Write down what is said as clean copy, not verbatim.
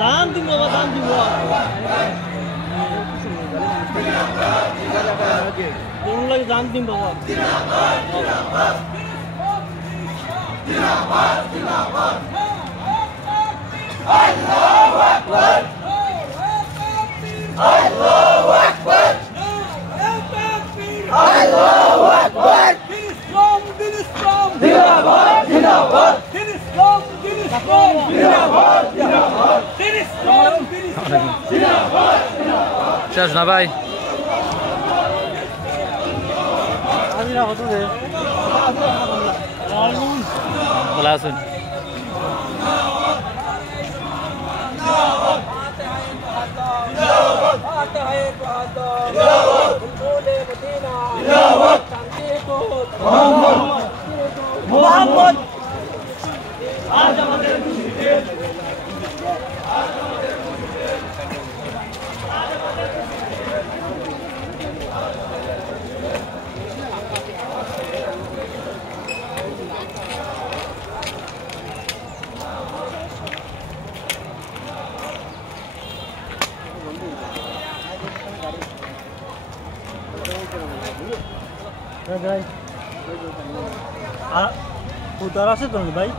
দাম দিব বাবা, দাম দিব। কোন লাগে দাম দিম বাবা। আল্লাহু আকবার, আল্লাহু আকবার, আল্লাহু আকবার। ইসলাম দিন, ইসলাম জিন্দাবাদ, জিন্দাবাদ। ইসলাম দিন, ইসলাম জিন্দাবাদ, জিন্দাবাদ। ইসলাম দিন, ইসলাম জিন্দাবাদ, জিন্দাবাদ। শেষ না ভাই? আমি না হতো রে। ভালো আছেন? মোহাম্মদ উদার আছে তো ভাই।